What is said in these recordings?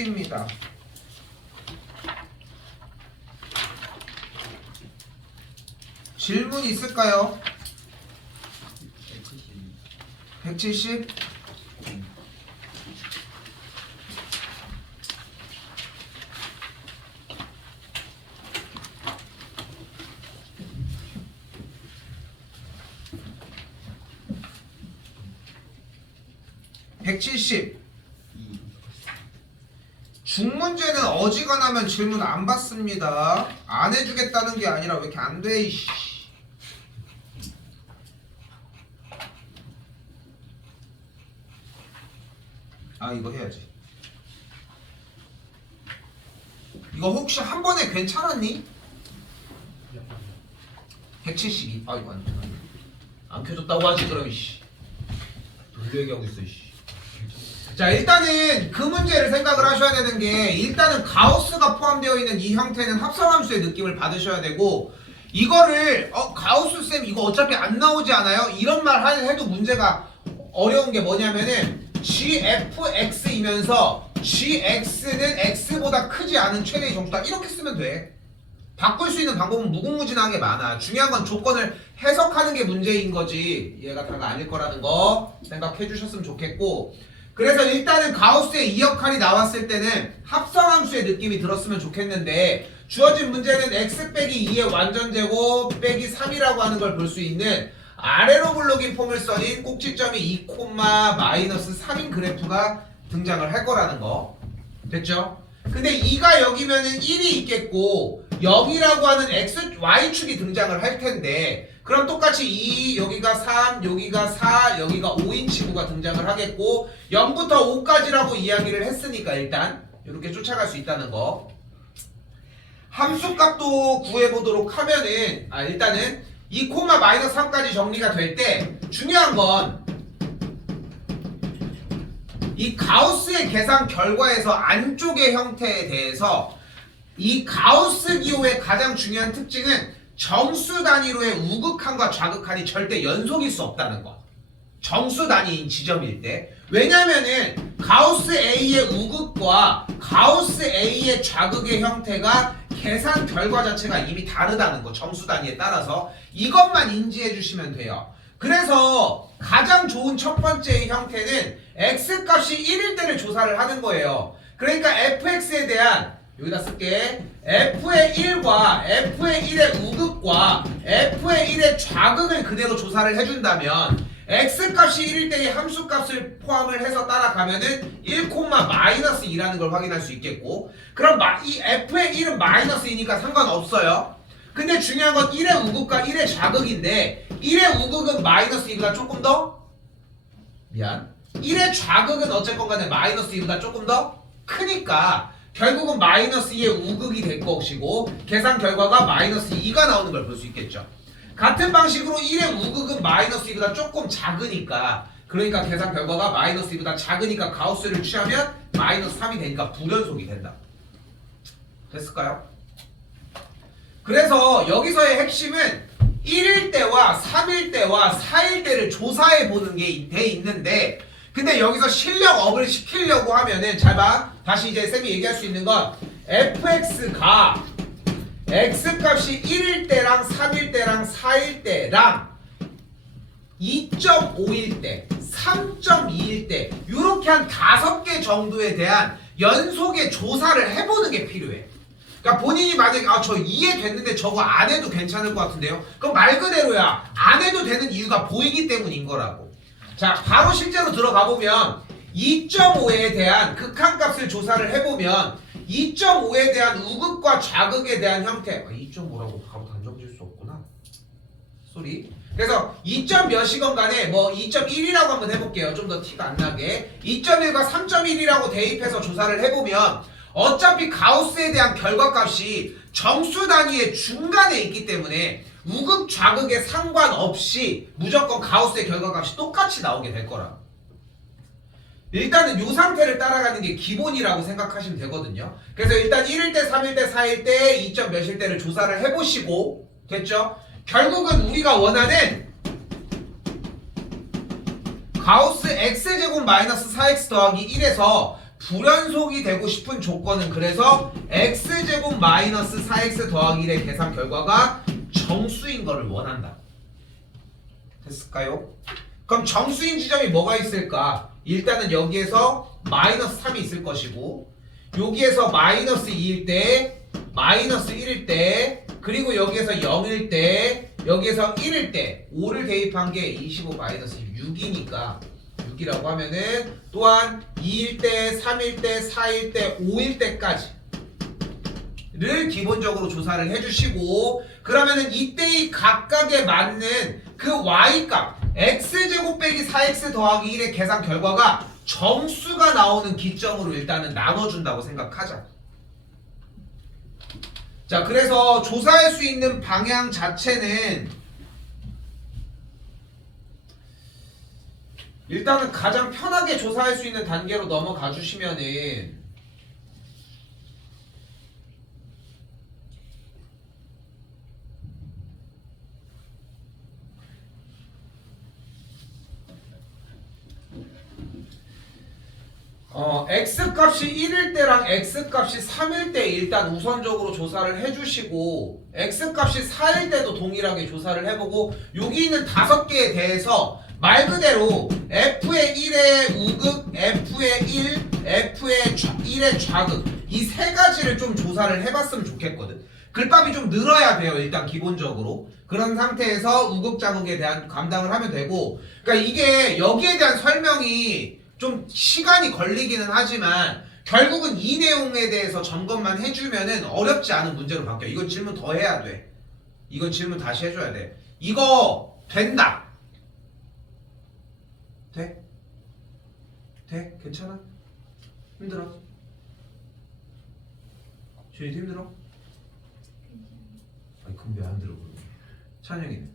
수입니다. 질문 있을까요? 170? (170) 중문제는 어지간하면 질문 안 받습니다. 안 해주겠다는 게 아니라 왜 이렇게 안 돼, 이씨. 아, 이거 해야지. 이거 혹시 한 번에 괜찮았니? 172. 아, 이거 안 켜졌다고 하지, 그럼, 이씨. 돌려 얘기하고 있어, 이씨. 자, 일단은 그 문제를 생각을 하셔야 되는 게, 일단은 가우스가 포함되어 있는 이 형태는 합성함수의 느낌을 받으셔야 되고, 이거를 가우스 쌤 이거 어차피 안 나오지 않아요? 이런 말 해도 문제가 어려운 게 뭐냐면은 gfx이면서 gx는 x보다 크지 않은 최대의 정수다, 이렇게 쓰면 돼. 바꿀 수 있는 방법은 무궁무진하게 많아. 중요한 건 조건을 해석하는 게 문제인 거지, 얘가 다가 아닐 거라는 거 생각해 주셨으면 좋겠고, 그래서 일단은 가우스의 이 역할이 나왔을 때는 합성함수의 느낌이 들었으면 좋겠는데, 주어진 문제는 x 빼기 2의 완전제곱 빼기 3이라고 하는 걸 볼 수 있는 아래로 블록인 포물선인 꼭지점이 2, 마이너스 3인 그래프가 등장을 할 거라는 거. 됐죠? 근데 2가 여기면은 1이 있겠고, 여기라고 하는 x, y축이 등장을 할 텐데, 그럼 똑같이 2, 여기가 3, 여기가 4, 여기가 5인 친구가 등장을 하겠고, 0부터 5까지라고 이야기를 했으니까 일단 이렇게 쫓아갈 수 있다는 거. 함수값도 구해보도록 하면은, 일단은 2, 마이너스 3까지 정리가 될 때 중요한 건 이 가우스의 계산 결과에서 안쪽의 형태에 대해서 이 가우스 기호의 가장 중요한 특징은 정수 단위로의 우극한과 좌극한이 절대 연속일 수 없다는 거. 정수 단위인 지점일 때. 왜냐면은 가우스 A의 우극과 가우스 A의 좌극의 형태가 계산 결과 자체가 이미 다르다는 거, 정수 단위에 따라서. 이것만 인지해 주시면 돼요. 그래서 가장 좋은 첫 번째의 형태는 x값이 1일 때를 조사를 하는 거예요. 그러니까 fx에 대한, 여기다 쓸게, f의 1과 f의 1의 우극과 f의 1의 좌극을 그대로 조사를 해준다면 x값이 1일 때의 함수값을 포함을 해서 따라가면은 1, 마이너스 2라는 걸 확인할 수 있겠고, 그럼 이 f의 1은 마이너스 2니까 상관없어요. 근데 중요한 건 1의 우극과 1의 좌극인데, 1의 우극은 마이너스 2보다 조금 더 1의 좌극은 어쨌건 간에 마이너스 2보다 조금 더 크니까 결국은 마이너스 2의 우극이 될 것이고, 계산 결과가 마이너스 2가 나오는 걸 볼 수 있겠죠. 같은 방식으로 1의 우극은 마이너스 2보다 조금 작으니까, 그러니까 계산 결과가 마이너스 2보다 작으니까 가우스를 취하면 마이너스 3이 되니까 불연속이 된다. 됐을까요? 그래서 여기서의 핵심은 1일 때와 3일 때와 4일 때를 조사해 보는 게 돼 있는데, 근데 여기서 실력업을 시키려고 하면은, 잘 봐. 다시 이제 쌤이 얘기할 수 있는 건 fx가 x값이 1일 때랑 3일 때랑 4일 때랑 2.5일 때, 3.2일 때, 이렇게 한 5개 정도에 대한 연속의 조사를 해보는 게 필요해. 그러니까 본인이 만약에 저 이해됐는데 저거 안 해도 괜찮을 것 같은데요? 그럼 말 그대로야, 안 해도 되는 이유가 보이기 때문인 거라고. 자, 바로 실제로 들어가 보면 2.5에 대한 극한값을 조사를 해보면 2.5에 대한 우극과 좌극에 대한 형태, 2.5라고 바로 단정질 수 없구나. 쏘리. 그래서 2점 몇이건 간에 뭐 2.1이라고 한번 해볼게요. 좀 더 티가 안 나게. 2.1과 3.1이라고 대입해서 조사를 해보면 어차피 가우스에 대한 결과값이 정수 단위의 중간에 있기 때문에 우극 좌극에 상관없이 무조건 가우스의 결과값이 똑같이 나오게 될 거라. 일단은 이 상태를 따라가는 게 기본이라고 생각하시면 되거든요. 그래서 일단 1일 때, 3일 때, 4일 때, 2점 몇일 때를 조사를 해보시고, 됐죠? 결국은 우리가 원하는 가우스 x제곱 마이너스 4x 더하기 1에서 불연속이 되고 싶은 조건은 그래서 x제곱 마이너스 4x 더하기 1의 계산 결과가 정수인 거를 원한다. 됐을까요? 그럼 정수인 지점이 뭐가 있을까? 일단은 여기에서 마이너스 3이 있을 것이고 여기에서 마이너스 2일 때 마이너스 1일 때 그리고 여기에서 0일 때 여기에서 1일 때 5를 대입한 게 25 마이너스 6이니까 6이라고 하면은 또한 2일 때 3일 때 4일 때 5일 때까지를 기본적으로 조사를 해주시고 그러면은 이때의 각각에 맞는 그 y값 x제곱 빼기 4x 더하기 1의 계산 결과가 정수가 나오는 기점으로 일단은 나눠준다고 생각하자. 자, 그래서 조사할 수 있는 방향 자체는 일단은 가장 편하게 조사할 수 있는 단계로 넘어가 주시면은 x값이 1일 때랑 x값이 3일 때 일단 우선적으로 조사를 해주시고 x값이 4일 때도 동일하게 조사를 해보고 여기 있는 5개에 대해서 말 그대로 f의 1의 우극, f의 1, f의 1의 좌극 이 세 가지를 좀 조사를 해봤으면 좋겠거든. 글밥이 좀 늘어야 돼요. 일단 기본적으로 그런 상태에서 우극, 좌극에 대한 감당을 하면 되고 그러니까 이게 여기에 대한 설명이 좀 시간이 걸리기는 하지만 결국은 이 내용에 대해서 점검만 해주면은 어렵지 않은 문제로 바뀌어. 이건 질문 더 해야 돼. 이건 질문 다시 해줘야 돼. 이거 된다. 돼? 돼? 괜찮아? 힘들어? 주인이 힘들어? 아니 그럼 왜 안 들어 그러면? 찬영이는?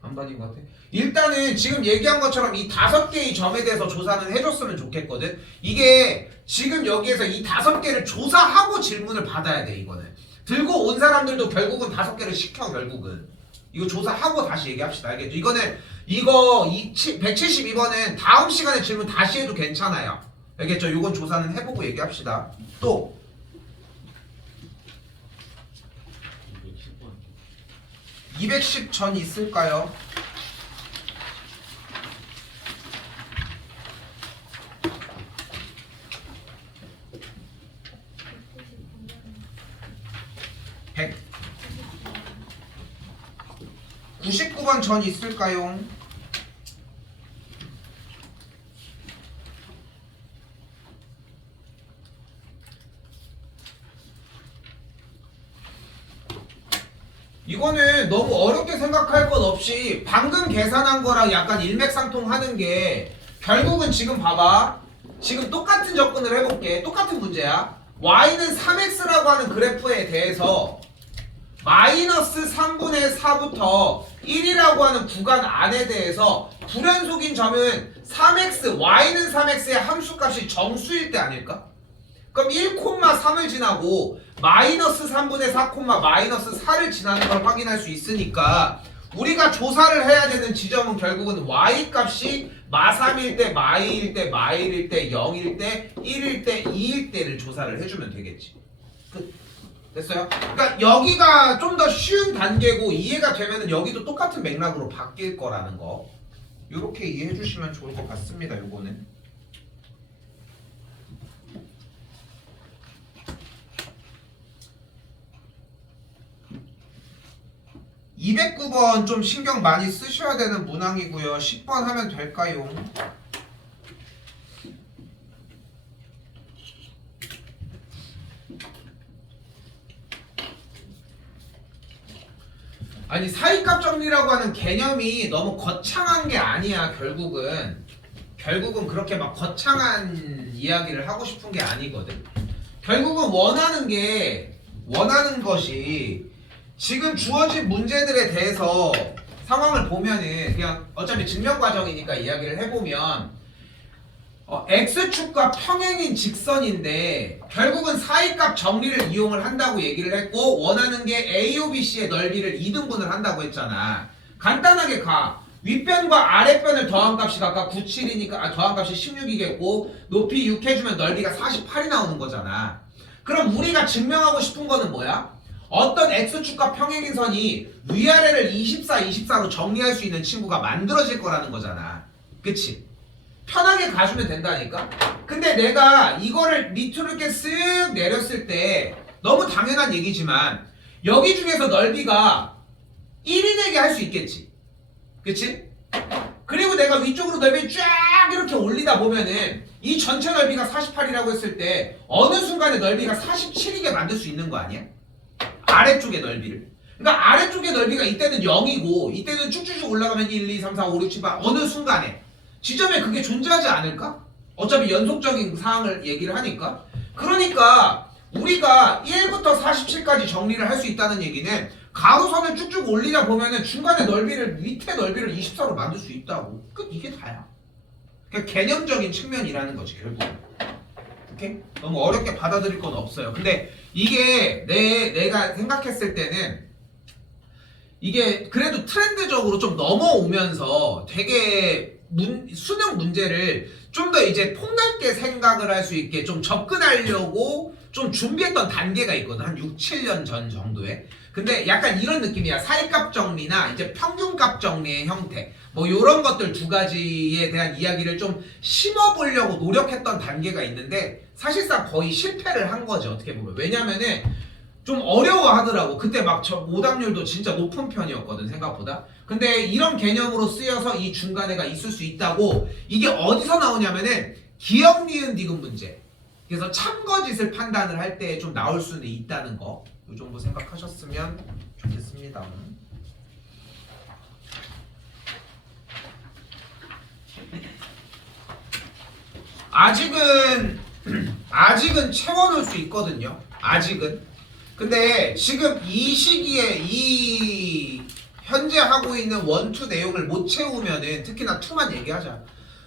반반인 것 같아? 일단은 지금 얘기한 것처럼 이 5개의 점에 대해서 조사는 해줬으면 좋겠거든. 이게 지금 여기에서 이 5개를 조사하고 질문을 받아야 돼. 이거는 들고 온 사람들도 결국은 5개를 시켜. 결국은 이거 조사하고 다시 얘기합시다. 알겠죠? 이거는 이거 172번은 다음 시간에 질문 다시 해도 괜찮아요. 알겠죠? 이건 조사는 해보고 얘기합시다. 또 210전 있을까요? (100) 99번 전 있을까요? 이거는 너무 어렵게 생각할 것 없이 방금 계산한 거랑 약간 일맥상통하는 게 결국은 지금 봐봐. 지금 똑같은 접근을 해볼게. 똑같은 문제야. y는 3x라고 하는 그래프에 대해서 마이너스 3분의 4부터 1이라고 하는 구간 안에 대해서 불연속인 점은 3x, y는 3x의 함수값이 정수일 때 아닐까? 그럼 1,3을 지나고 마이너스 3분의 4, 마이너스 4를 지나는 걸 확인할 수 있으니까 우리가 조사를 해야 되는 지점은 결국은 y값이 마3일 때, 마2일 때, 마1일 때, 0일 때, 1일 때, 2일 때를 조사를 해주면 되겠지. 끝. 됐어요? 그러니까 여기가 좀 더 쉬운 단계고 이해가 되면은 여기도 똑같은 맥락으로 바뀔 거라는 거. 이렇게 이해해 주시면 좋을 것 같습니다. 요거는. 209번 좀 신경 많이 쓰셔야 되는 문항이고요. 10번 하면 될까요? 아니 사이값 정리라고 하는 개념이 너무 거창한 게 아니야. 결국은 그렇게 막 거창한 이야기를 하고 싶은 게 아니거든. 결국은 원하는 것이 지금 주어진 문제들에 대해서 상황을 보면은 그냥 어차피 증명 과정이니까 이야기를 해보면 x축과 평행인 직선인데 결국은 사이값 정리를 이용을 한다고 얘기를 했고 원하는 게 AOBC의 넓이를 2등분을 한다고 했잖아. 간단하게 가. 윗변과 아랫변을 더한 값이 각각 97이니까 더한 값이 16이겠고 높이 6 해주면 넓이가 48이 나오는 거잖아. 그럼 우리가 증명하고 싶은 거는 뭐야? 어떤 x축과 평행인 선이 위아래를 24, 24로 정리할 수 있는 친구가 만들어질 거라는 거잖아. 그치? 편하게 가주면 된다니까? 근데 내가 이거를 밑으로 이렇게 쓱 내렸을 때 너무 당연한 얘기지만 여기 중에서 넓이가 1이 되게 할 수 있겠지. 그치? 그리고 내가 위쪽으로 넓이를 쫙 이렇게 올리다 보면은 이 전체 넓이가 48이라고 했을 때 어느 순간에 넓이가 47이게 만들 수 있는 거 아니야? 아래쪽의 넓이를. 그러니까 아래쪽의 넓이가 이때는 0이고 이때는 쭉쭉쭉 올라가면 1, 2, 3, 4, 5, 6, 7, 8 어느 순간에 지점에 그게 존재하지 않을까? 어차피 연속적인 사항을 얘기를 하니까. 그러니까 우리가 1부터 47까지 정리를 할 수 있다는 얘기는 가로선을 쭉쭉 올리다 보면은 중간에 넓이를 밑에 넓이를 24로 만들 수 있다고. 이게 다야. 그러니까 개념적인 측면이라는 거지 결국. 오케이? 너무 어렵게 받아들일 건 없어요. 근데 이게 내가 생각했을 때는 이게 그래도 트렌드적으로 좀 넘어오면서 되게 수능 문제를 좀 더 이제 폭넓게 생각을 할 수 있게 좀 접근하려고 좀 준비했던 단계가 있거든. 한 6, 7년 전 정도에. 근데 약간 이런 느낌이야. 사이값 정리나 이제 평균값 정리의 형태. 뭐 요런 것들 두 가지에 대한 이야기를 좀 심어보려고 노력했던 단계가 있는데 사실상 거의 실패를 한 거지 어떻게 보면. 왜냐면은 좀 어려워하더라고. 그때 막 오답률도 진짜 높은 편이었거든 생각보다. 근데 이런 개념으로 쓰여서 이 중간에가 있을 수 있다고. 이게 어디서 나오냐면은 기억 니은 디귿 문제. 그래서 참거짓을 판단을 할 때 좀 나올 수는 있다는 거. 이 정도 생각하셨으면 좋겠습니다. 아직은 채워놓을 수 있거든요. 아직은. 근데 지금 이 시기에 이 현재 하고 있는 1, 2 내용을 못 채우면은 특히나 2만 얘기하자.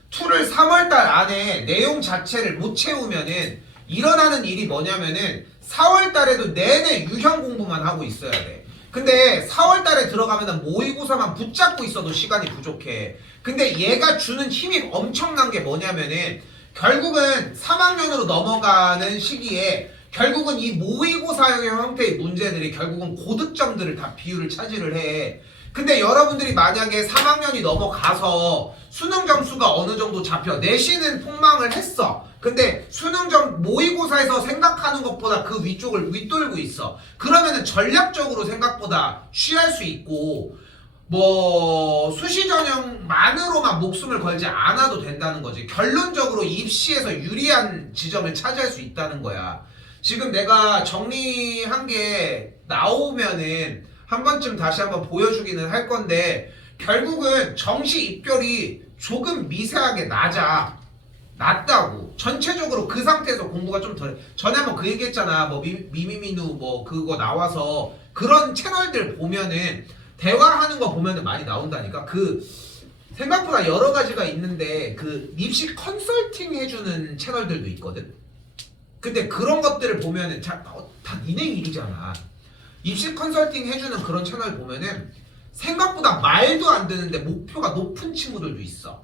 2를 3월달 안에 내용 자체를 못 채우면은 일어나는 일이 뭐냐면은 4월달에도 내내 유형 공부만 하고 있어야 돼. 근데 4월달에 들어가면은 모의고사만 붙잡고 있어도 시간이 부족해. 근데 얘가 주는 힘이 엄청난 게 뭐냐면은 결국은 3학년으로 넘어가는 시기에 결국은 이 모의고사형 형태의 문제들이 결국은 고득점들을 다 비율을 차지를 해. 근데 여러분들이 만약에 3학년이 넘어가서 수능 점수가 어느 정도 잡혀 내신은 폭망을 했어. 근데 수능점 모의고사에서 생각하는 것보다 그 위쪽을 윗돌고 있어. 그러면은 전략적으로 생각보다 취할 수 있고 뭐 수시 전형만으로만 목숨을 걸지 않아도 된다는 거지. 결론적으로 입시에서 유리한 지점을 차지할 수 있다는 거야. 지금 내가 정리한 게 나오면은 한 번쯤 다시 한번 보여주기는 할 건데 결국은 정시 입결이 조금 미세하게 낮다고. 전체적으로 그 상태에서 공부가 좀 덜해. 전에 한번 그 얘기했잖아. 뭐 미미미누 뭐 그거 나와서 그런 채널들 보면은 대화하는 거 보면은 많이 나온다니까. 그 생각보다 여러 가지가 있는데 그 입시 컨설팅 해주는 채널들도 있거든. 근데 그런 것들을 보면은 다 니네 일이잖아. 입시 컨설팅 해주는 그런 채널 보면은 생각보다 말도 안 되는데 목표가 높은 친구들도 있어.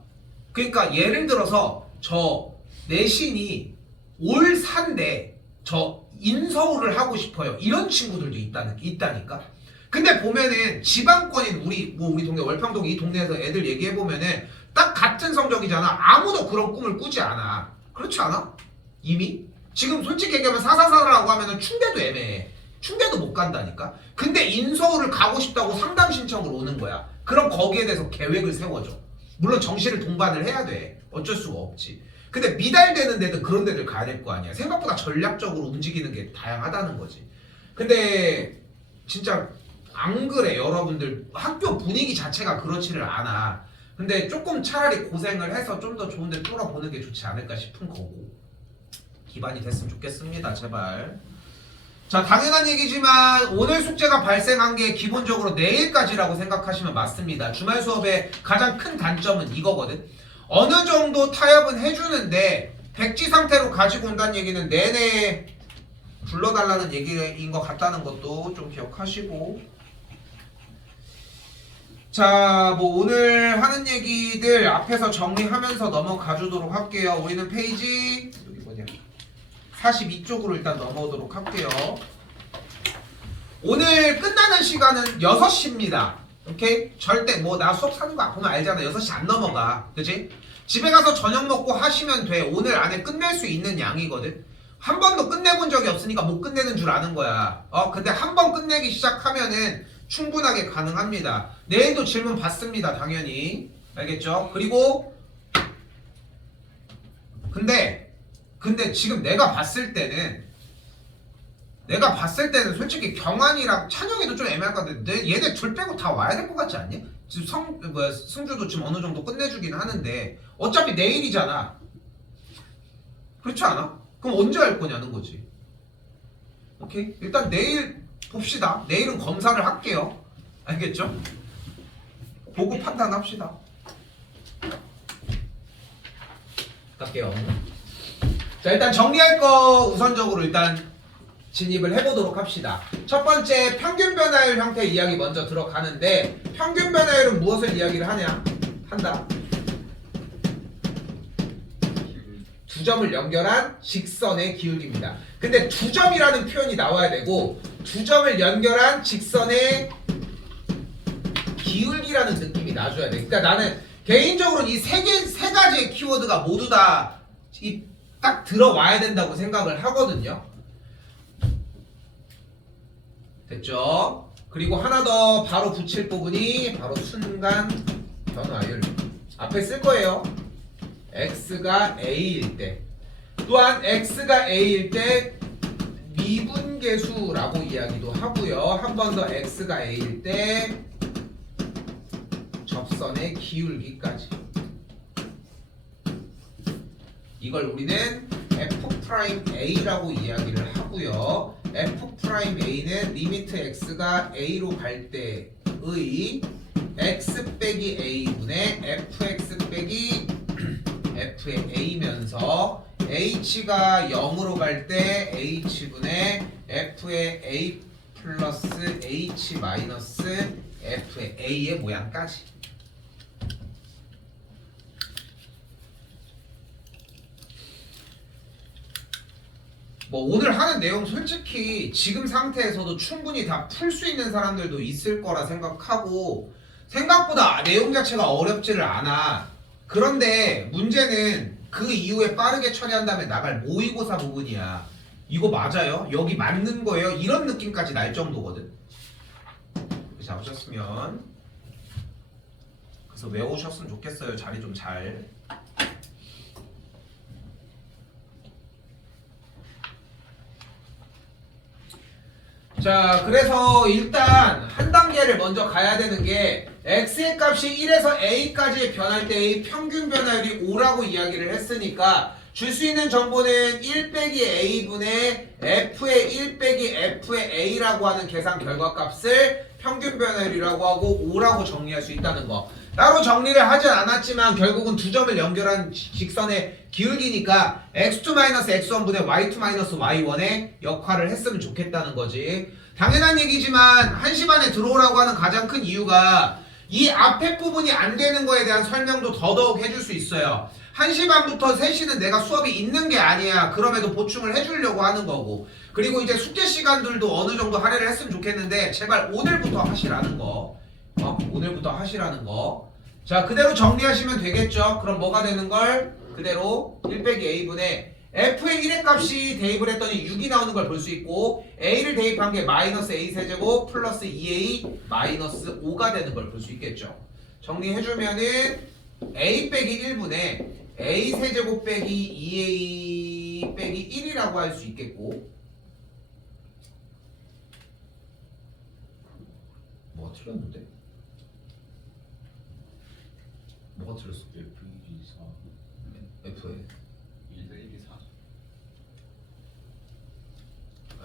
그러니까 예를 들어서 저 내신이 올 산데 저 인서울을 하고 싶어요. 이런 친구들도 있다니까. 근데 보면은 지방권인 우리 동네 월평동 이 동네에서 애들 얘기해 보면은 딱 같은 성적이잖아. 아무도 그런 꿈을 꾸지 않아. 그렇지 않아? 이미 지금 솔직히 얘기하면 444라고 하면은 충대도 애매해. 충대도 못 간다니까. 근데 인서울을 가고 싶다고 상담 신청을 오는 거야. 그럼 거기에 대해서 계획을 세워줘. 물론 정시를 동반을 해야 돼. 어쩔 수가 없지. 근데 미달되는 데든 그런 데들 가야 될 거 아니야. 생각보다 전략적으로 움직이는 게 다양하다는 거지. 근데 진짜 안 그래. 여러분들 학교 분위기 자체가 그렇지를 않아. 근데 조금 차라리 고생을 해서 좀 더 좋은 데 뚫어보는 게 좋지 않을까 싶은 거고. 기반이 됐으면 좋겠습니다. 제발. 자, 당연한 얘기지만 오늘 숙제가 발생한 게 기본적으로 내일까지라고 생각하시면 맞습니다. 주말 수업의 가장 큰 단점은 이거거든. 어느 정도 타협은 해주는데 백지 상태로 가지고 온다는 얘기는 내내 불러달라는 얘기인 것 같다는 것도 좀 기억하시고. 자, 뭐 오늘 하는 얘기들 앞에서 정리하면서 넘어가 주도록 할게요. 우리는 페이지 여기 뭐냐 42쪽으로 일단 넘어오도록 할게요. 오늘 끝나는 시간은 6시입니다. 오케이? 절대 뭐 나 수업 사는 거 보면 알잖아. 6시 안 넘어가. 그치? 집에 가서 저녁 먹고 하시면 돼. 오늘 안에 끝낼 수 있는 양이거든. 한 번도 끝내본 적이 없으니까 못 끝내는 줄 아는 거야. 근데 한 번 끝내기 시작하면은 충분하게 가능합니다. 내일도 질문 받습니다. 당연히. 알겠죠? 그리고 근데 지금 내가 봤을 때는 솔직히 경환이랑 찬영이도 좀 애매할 것 같은데 얘네 둘 빼고 다 와야 될 것 같지 않니? 지금 승주도 지금 어느 정도 끝내주긴 하는데 어차피 내일이잖아. 그렇지 않아? 그럼 언제 할 거냐는 거지. 오케이? 일단 내일 봅시다. 내일은 검사를 할게요. 알겠죠? 보고 판단합시다. 갈게요. 자, 일단 정리할 거 우선적으로 일단 진입을 해보도록 합시다. 첫 번째 평균 변화율 형태 이야기 먼저 들어가는데 평균 변화율은 무엇을 이야기를 한다. 두 점을 연결한 직선의 기울기입니다. 근데 두 점이라는 표현이 나와야 되고 두 점을 연결한 직선의 기울기라는 느낌이 나줘야 돼. 그러니까 나는 개인적으로 이 세 가지의 키워드가 모두 다 딱 들어와야 된다고 생각을 하거든요. 됐죠? 그리고 하나 더 바로 붙일 부분이 바로 순간 변화율. 앞에 쓸 거예요. x가 a일 때 또한 x가 a일 때 미분계수라고 이야기도 하고요. 한 번 더 x가 a일 때 접선의 기울기까지. 이걸 우리는 f'a라고 이야기를 하고요. f'a는 리미트 x가 a로 갈 때의 x 빼기 a분의 fx 빼기 f의 a면서 h가 0으로 갈 때 h분의 f의 a 플러스 h 마이너스 f의 a의 모양까지. 뭐 오늘 하는 내용 솔직히 지금 상태에서도 충분히 다 풀 수 있는 사람들도 있을 거라 생각하고 생각보다 내용 자체가 어렵지를 않아. 그런데 문제는 그 이후에 빠르게 처리한 다음에 나갈 모의고사 부분이야. 이거 맞아요? 여기 맞는 거예요? 이런 느낌까지 날 정도거든. 잡으셨으면 그래서 외우셨으면 좋겠어요. 자리 좀 잘. 자, 그래서 일단 한 단계를 먼저 가야 되는 게 x의 값이 1에서 a까지 변할 때의 평균 변화율이 5라고 이야기를 했으니까 줄 수 있는 정보는 1 빼기 a분의 f의 1 빼기 f의 a라고 하는 계산 결과값을 평균 변화율이라고 하고 5라고 정리할 수 있다는 거. 따로 정리를 하진 않았지만 결국은 두 점을 연결한 직선의 기울기니까 x2-x1분의 y2-y1의 역할을 했으면 좋겠다는 거지. 당연한 얘기지만 1시 반에 들어오라고 하는 가장 큰 이유가 이 앞에 부분이 안 되는 거에 대한 설명도 더더욱 해줄 수 있어요. 1시 반부터 3시는 내가 수업이 있는 게 아니야. 그럼에도 보충을 해주려고 하는 거고. 그리고 이제 숙제 시간들도 어느 정도 할애를 했으면 좋겠는데 제발 오늘부터 하시라는 거. 오늘부터 하시라는 거. 자, 그대로 정리하시면 되겠죠. 그럼 뭐가 되는 걸? 그대로 1 빼기 a분의 f의 1의 값이 대입을 했더니 6이 나오는 걸 볼 수 있고 a를 대입한 게 마이너스 a 세제곱 플러스 2a 마이너스 5가 되는 걸 볼 수 있겠죠. 정리해주면은 a 빼기 1분의 a 세제곱 빼기 2a 빼기 1이라고 할 수 있겠고 뭐가 틀렸는데? 뭐가 틀렸어? F1이 4 F에 1대 1이 4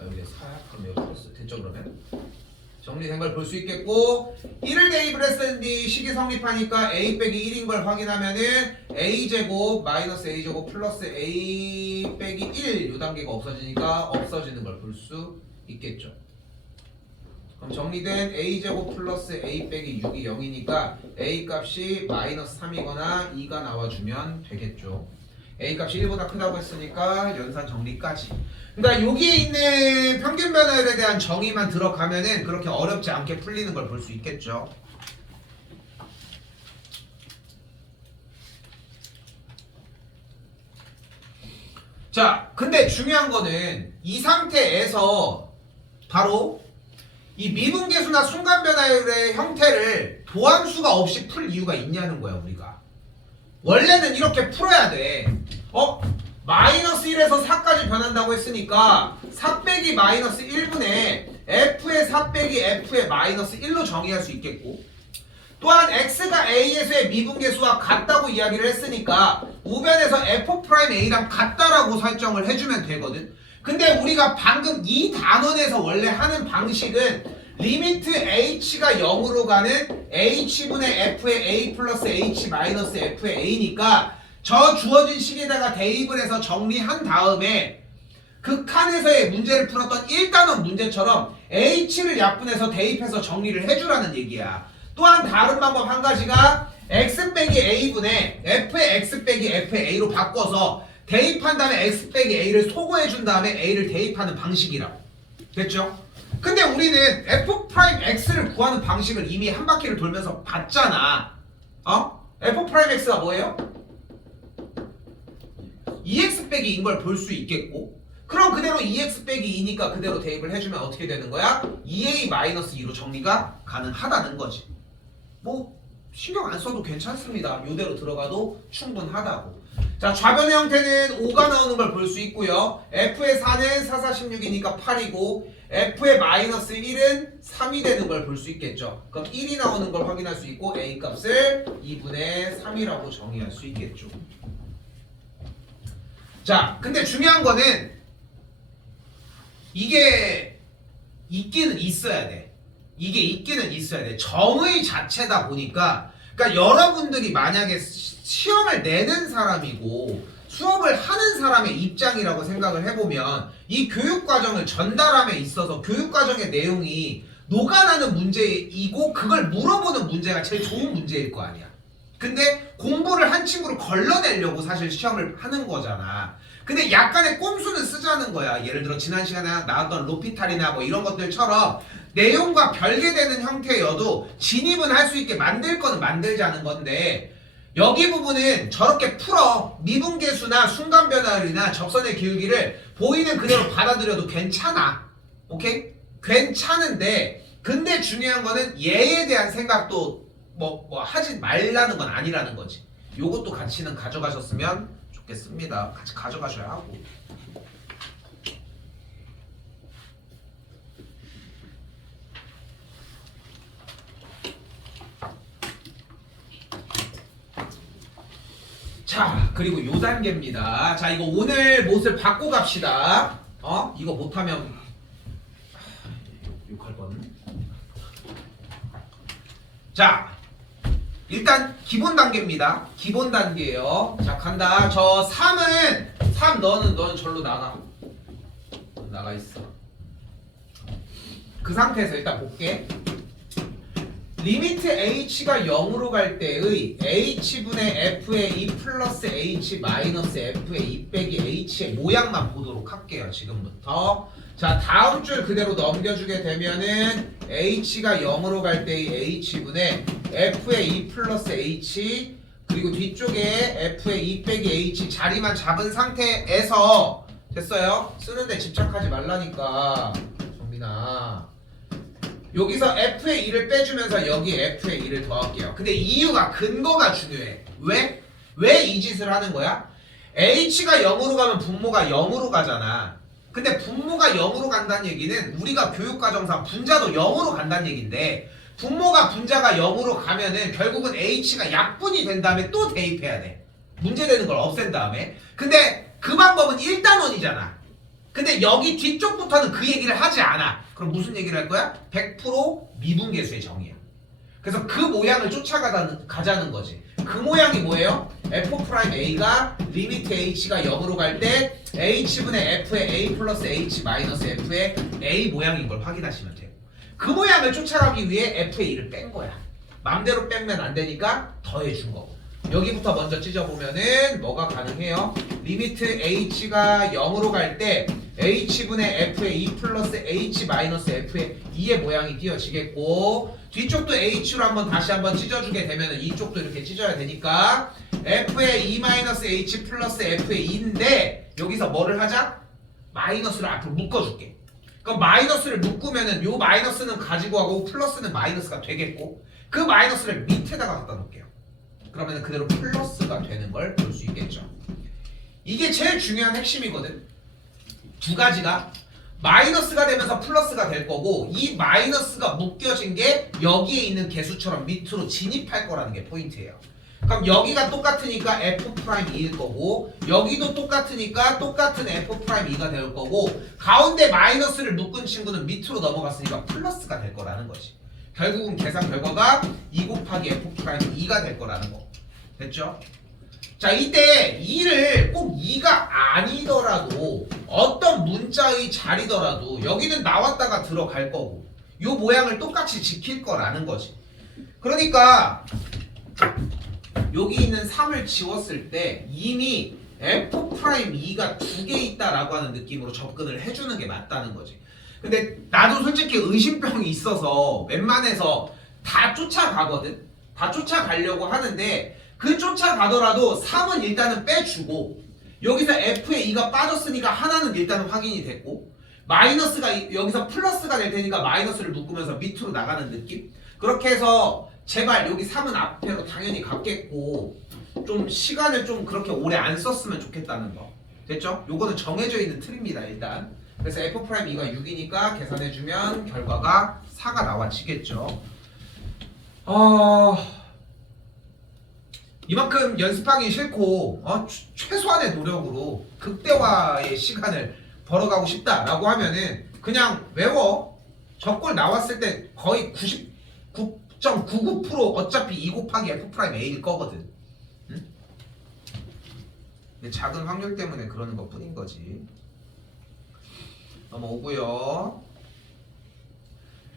여기 4야? 그럼 여기 플러스 됐죠 그러면? 정리된 걸 볼 수 있겠고 1을 대입을 했으니 식이 성립하니까 a 빼기 1인 걸 확인하면은 a제곱 마이너스 a제곱 플러스 a 빼기 1 요 단계가 없어지니까 없어지는 걸 볼 수 있겠죠. 그럼 정리된 a제곱 플러스 a 빼기 6이 0이니까 a 값이 마이너스 3이거나 2가 나와주면 되겠죠. a 값이 1보다 크다고 했으니까 연산 정리까지. 그러니까 여기에 있는 평균 변화율에 대한 정의만 들어가면은 그렇게 어렵지 않게 풀리는 걸 볼 수 있겠죠. 자, 근데 중요한 거는 이 상태에서 바로 이 미분계수나 순간변화율의 형태를 도함수가 없이 풀 이유가 있냐는 거야, 우리가. 원래는 이렇게 풀어야 돼. 마이너스 1에서 4까지 변한다고 했으니까 4 빼기 마이너스 1분의 f의 4 빼기 f의 마이너스 1로 정의할 수 있겠고, 또한 x가 a에서의 미분계수와 같다고 이야기를 했으니까 우변에서 f'a랑 같다라고 설정을 해주면 되거든. 근데 우리가 방금 이 단원에서 원래 하는 방식은 리미트 h가 0으로 가는 h분의 f의 a 플러스 h 마이너스 f의 a니까 저 주어진 식에다가 대입을 해서 정리한 다음에 그 칸에서의 문제를 풀었던 1단원 문제처럼 h를 약분해서 대입해서 정리를 해주라는 얘기야. 또한 다른 방법 한 가지가 x 빼기 a분의 f의 x 빼기 f의 a로 바꿔서 대입한 다음에 x 빼기 a를 소거해 준 다음에 a를 대입하는 방식이라고. 됐죠? 근데 우리는 f'x를 구하는 방식을 이미 한 바퀴를 돌면서 봤잖아. f'x가 뭐예요? 2x 빼기 2인 걸 볼 수 있겠고, 그럼 그대로 2x 빼기 2니까 그대로 대입을 해주면 어떻게 되는 거야? 2a-2로 정리가 가능하다는 거지. 뭐 신경 안 써도 괜찮습니다. 이대로 들어가도 충분하다고. 자, 좌변의 형태는 5가 나오는 걸 볼 수 있고요. f의 4는 4, 4, 16이니까 8이고 f의 마이너스 1은 3이 되는 걸 볼 수 있겠죠. 그럼 1이 나오는 걸 확인할 수 있고 a 값을 2분의 3이라고 정의할 수 있겠죠. 자, 근데 중요한 거는 이게 있기는 있어야 돼. 이게 있기는 있어야 돼. 정의 자체다 보니까, 그러니까 여러분들이 만약에 시험을 내는 사람이고 수업을 하는 사람의 입장이라고 생각을 해보면 이 교육과정을 전달함에 있어서 교육과정의 내용이 녹아나는 문제이고 그걸 물어보는 문제가 제일 좋은 문제일 거 아니야. 근데 공부를 한 친구를 걸러내려고 사실 시험을 하는 거잖아. 근데 약간의 꼼수는 쓰자는 거야. 예를 들어 지난 시간에 나왔던 로피탈이나 뭐 이런 것들처럼 내용과 별개되는 형태여도 진입은 할 수 있게 만들 거는 만들자는 건데, 여기 부분은 저렇게 풀어. 미분계수나 순간변화율이나 접선의 기울기를 보이는 그대로 받아들여도 괜찮아. 오케이? 괜찮은데, 근데 중요한 거는 얘에 대한 생각도 뭐 하지 말라는 건 아니라는 거지. 요것도 같이는 가져가셨으면 좋겠습니다. 같이 가져가셔야 하고. 자, 그리고 요 단계입니다. 자, 이거 오늘 못을 바꿔 갑시다. 이거 못하면 욕할 뻔. 자, 일단 기본 단계입니다. 기본 단계예요. 자, 간다. 저 3은 3 너는 절로 나가. 나가 있어. 그 상태에서 일단 볼게. 리미트 h가 0으로 갈 때의 h분의 f의 2 플러스 h 마이너스 f의 2 빼기 h의 모양만 보도록 할게요. 지금부터. 자, 다음 줄 그대로 넘겨주게 되면은 h가 0으로 갈 때의 h분의 f의 2 플러스 h, 그리고 뒤쪽에 f의 2 빼기 h 자리만 잡은 상태에서 됐어요? 쓰는데 집착하지 말라니까 정민아. 여기서 f의 2를 빼주면서 여기에 f의 2를 더할게요. 근데 이유가 근거가 중요해. 왜? 왜 이 짓을 하는 거야? h가 0으로 가면 분모가 0으로 가잖아. 근데 분모가 0으로 간다는 얘기는 우리가 교육과정상 분자도 0으로 간다는 얘기인데, 분모가 분자가 0으로 가면은 결국은 h가 약분이 된 다음에 또 대입해야 돼. 문제되는 걸 없앤 다음에. 근데 그 방법은 1단원이잖아. 근데 여기 뒤쪽부터는 그 얘기를 하지 않아. 그럼 무슨 얘기를 할 거야? 100% 미분계수의 정의야. 그래서 그 모양을 쫓아가자는 거지. 그 모양이 뭐예요? f'a가 리미트 h가 0으로 갈 때 h분의 f의 a 플러스 h 마이너스 f의 a 모양인 걸 확인하시면 돼요. 그 모양을 쫓아가기 위해 f의 2를 뺀 거야. 맘대로 빼면 안 되니까 더해준 거고. 여기부터 먼저 찢어보면은 뭐가 가능해요? 리미트 h가 0으로 갈 때 h분의 f의 2 플러스 h 마이너스 f의 2의 모양이 띄어지겠고, 뒤쪽도 h로 다시 한번 찢어주게 되면은 이쪽도 이렇게 찢어야 되니까 f의 2 마이너스 h 플러스 f의 2인데, 여기서 뭐를 하자? 마이너스를 앞으로 묶어줄게. 그럼 마이너스를 묶으면은 요 마이너스는 가지고 가고 플러스는 마이너스가 되겠고, 그 마이너스를 밑에다가 갖다 놓을게요. 그러면 그대로 플러스가 되는 걸 볼 수 있겠죠. 이게 제일 중요한 핵심이거든. 두 가지가 마이너스가 되면서 플러스가 될 거고, 이 마이너스가 묶여진 게 여기에 있는 개수처럼 밑으로 진입할 거라는 게 포인트예요. 그럼 여기가 똑같으니까 F'2일 거고, 여기도 똑같으니까 똑같은 F'2가 될 거고, 가운데 마이너스를 묶은 친구는 밑으로 넘어갔으니까 플러스가 될 거라는 거지. 결국은 계산 결과가 2 곱하기 F'2가 될 거라는 거. 됐죠? 자, 이때 2를 꼭 2가 아니더라도 어떤 문자의 자리더라도 여기는 나왔다가 들어갈 거고, 요 모양을 똑같이 지킬 거라는 거지. 그러니까 여기 있는 3을 지웠을 때 이미 F'2가 두 개 있다라고 하는 느낌으로 접근을 해주는 게 맞다는 거지. 근데 나도 솔직히 의심병이 있어서 웬만해서 다 쫓아가거든. 다 쫓아가려고 하는데, 그 쫓아가더라도 3은 일단은 빼주고, 여기서 F의 2가 빠졌으니까 하나는 일단은 확인이 됐고, 마이너스가 여기서 플러스가 될 테니까 마이너스를 묶으면서 밑으로 나가는 느낌? 그렇게 해서 제발 여기 3은 앞에로 당연히 갔겠고, 좀 시간을 좀 그렇게 오래 안 썼으면 좋겠다는 거. 됐죠? 요거는 정해져 있는 틀입니다, 일단. 그래서 F'2가 6이니까 계산해주면 결과가 4가 나와지겠죠. 이만큼 연습하기 싫고 최소한의 노력으로 극대화의 시간을 벌어가고 싶다라고 하면은 그냥 외워. 적골 나왔을 때 거의 99.99% 어차피 2 곱하기 F'A일 거거든. 응? 근데 작은 확률 때문에 그러는 것 뿐인 거지. 넘어오고요.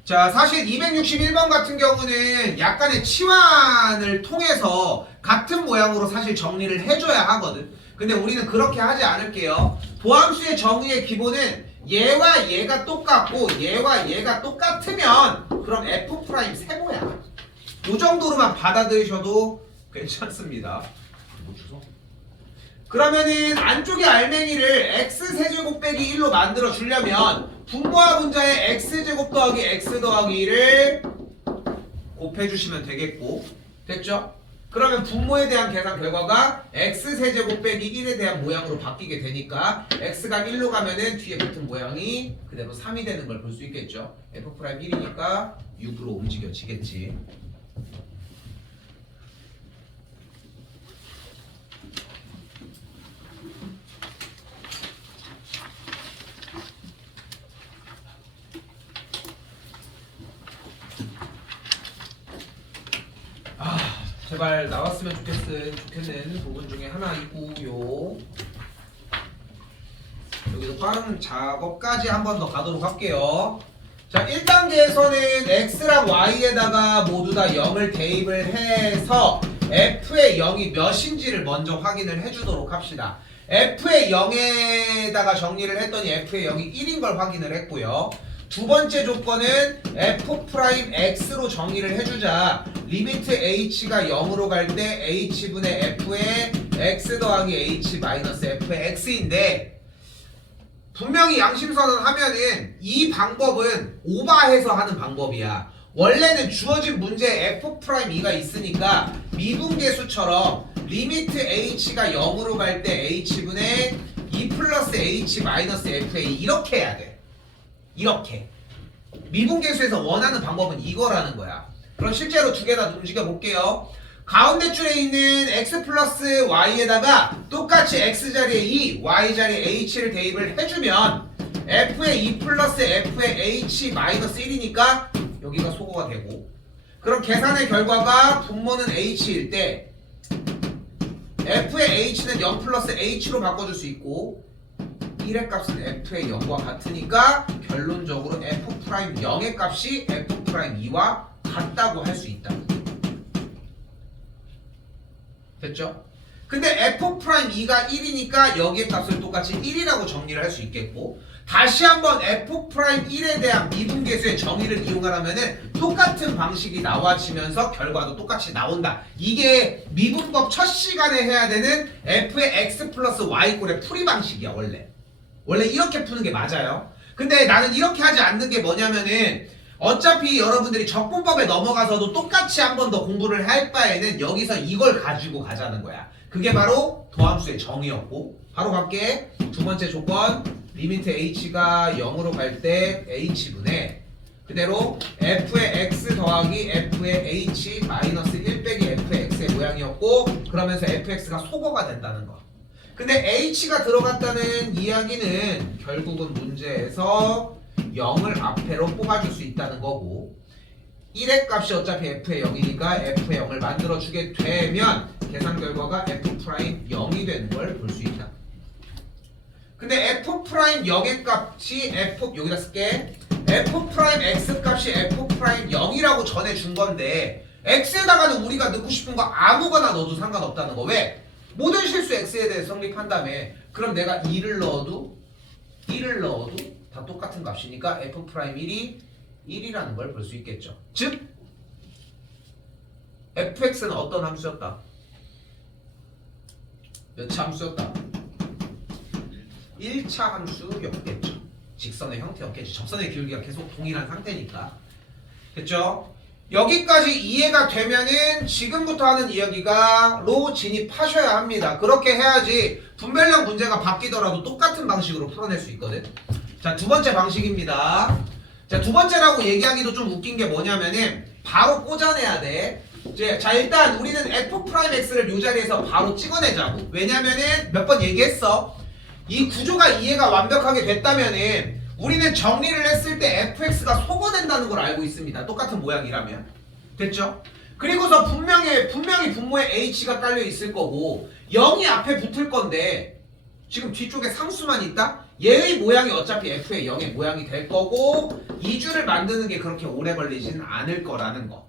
자, 사실 261번 같은 경우는 약간의 치환을 통해서 같은 모양으로 사실 정리를 해줘야 하거든. 근데 우리는 그렇게 하지 않을게요. 도함수의 정의의 기본은 얘와 얘가 똑같고 얘와 얘가 똑같으면 그럼 F' 세모야. 이 정도로만 받아들이셔도 괜찮습니다. 뭐 주소? 그러면은 안쪽의 알맹이를 x세제곱 빼기 1로 만들어 주려면 분모와 분자의 x제곱 더하기 x 더하기 1을 곱해주시면 되겠고, 됐죠? 그러면 분모에 대한 계산 결과가 x세제곱 빼기 1에 대한 모양으로 바뀌게 되니까 x가 1로 가면은 뒤에 붙은 모양이 그대로 3이 되는 걸 볼 수 있겠죠. f'1이니까 6으로 움직여지겠지. 제발 나왔으면 좋겠는 부분 중에 하나이고요. 여기서 빠른 작업까지 한 번 더 가도록 할게요. 자, 1단계에서는 x랑 y에다가 모두 다 0을 대입을 해서 f의 0이 몇인지를 먼저 확인을 해주도록 합시다. f의 0에다가 정리를 했더니 f의 0이 1인 걸 확인을 했고요. 두 번째 조건은 f'x로 정의를 해주자. 리미트 h가 0으로 갈 때 h분의 f의 x 더하기 h 마이너스 f의 x인데, 분명히 양심선언 하면은 이 방법은 오바해서 하는 방법이야. 원래는 주어진 문제에 f'2가 있으니까 미분계수처럼 리미트 h가 0으로 갈 때 h분의 2 플러스 h 마이너스 f의 이렇게 해야 돼. 이렇게 미분계수에서 원하는 방법은 이거라는 거야. 그럼 실제로 두 개 다 움직여 볼게요. 가운데 줄에 있는 x 플러스 y에다가 똑같이 x 자리에 2, y 자리에 h를 대입을 해주면 f의 2 플러스 f의 h 마이너스 1이니까 여기가 소거가 되고, 그럼 계산의 결과가 분모는 h일 때 f의 h는 0 플러스 h로 바꿔줄 수 있고, 1의 값은 f의 0과 같으니까 결론적으로 f'0의 값이 f'2와 같다고 할 수 있다. 됐죠? 근데 f'2가 1이니까 여기의 값을 똑같이 1이라고 정리를 할 수 있겠고, 다시 한번 f'1에 대한 미분계수의 정의를 이용하려면은 똑같은 방식이 나와지면서 결과도 똑같이 나온다. 이게 미분법 첫 시간에 해야 되는 f의 x 플러스 y 꼴의 풀이 방식이야. 원래 이렇게 푸는 게 맞아요. 근데 나는 이렇게 하지 않는 게 뭐냐면은 어차피 여러분들이 적분법에 넘어가서도 똑같이 한 번 더 공부를 할 바에는 여기서 이걸 가지고 가자는 거야. 그게 바로 도함수의 정의였고, 바로 갈게. 두 번째 조건, 리미트 h가 0으로 갈 때 h분의 그대로 f의 x 더하기 f의 h 마이너스 1 빼기 f의 x의 모양이었고, 그러면서 fx가 소거가 된다는 거. 근데 h가 들어갔다는 이야기는 결국은 문제에서 0을 앞에로 뽑아줄 수 있다는 거고, 1의 값이 어차피 f의 0이니까 f의 0을 만들어주게 되면 계산 결과가 f'0이 되는 걸 볼 수 있다. 근데 f'0의 값이 여기다 쓸게. f'x 값이 f'0이라고 전해준 건데 x에다가는 우리가 넣고 싶은 거 아무거나 넣어도 상관없다는 거. 왜? 모든 실수 x에 대해 성립한다며. 그럼 내가 2를 넣어도 다 똑같은 값이니까 f'1이 1이라는 걸 볼 수 있겠죠. 즉 fx는 어떤 함수였다? 몇 차 함수였다? 1차 함수였겠죠. 직선의 형태였겠지. 접선의 기울기가 계속 동일한 상태니까. 됐죠? 여기까지 이해가 되면은 지금부터 하는 이야기가로 진입하셔야 합니다. 그렇게 해야지 분별력 문제가 바뀌더라도 똑같은 방식으로 풀어낼 수 있거든. 자, 두 번째 방식입니다. 자, 두 번째라고 얘기하기도 좀 웃긴 게 뭐냐면은 바로 꽂아내야 돼. 자, 일단 우리는 f'x를 이 자리에서 바로 찍어내자고. 왜냐면은 몇 번 얘기했어. 이 구조가 이해가 완벽하게 됐다면은 우리는 정리를 했을 때 fx가 소거된다는 걸 알고 있습니다. 똑같은 모양이라면. 됐죠? 그리고서 분명히 분모에 h가 깔려 있을 거고 0이 앞에 붙을 건데 지금 뒤쪽에 상수만 있다? 얘의 모양이 어차피 f의 0의 모양이 될 거고 2주를 만드는 게 그렇게 오래 걸리지는 않을 거라는 거.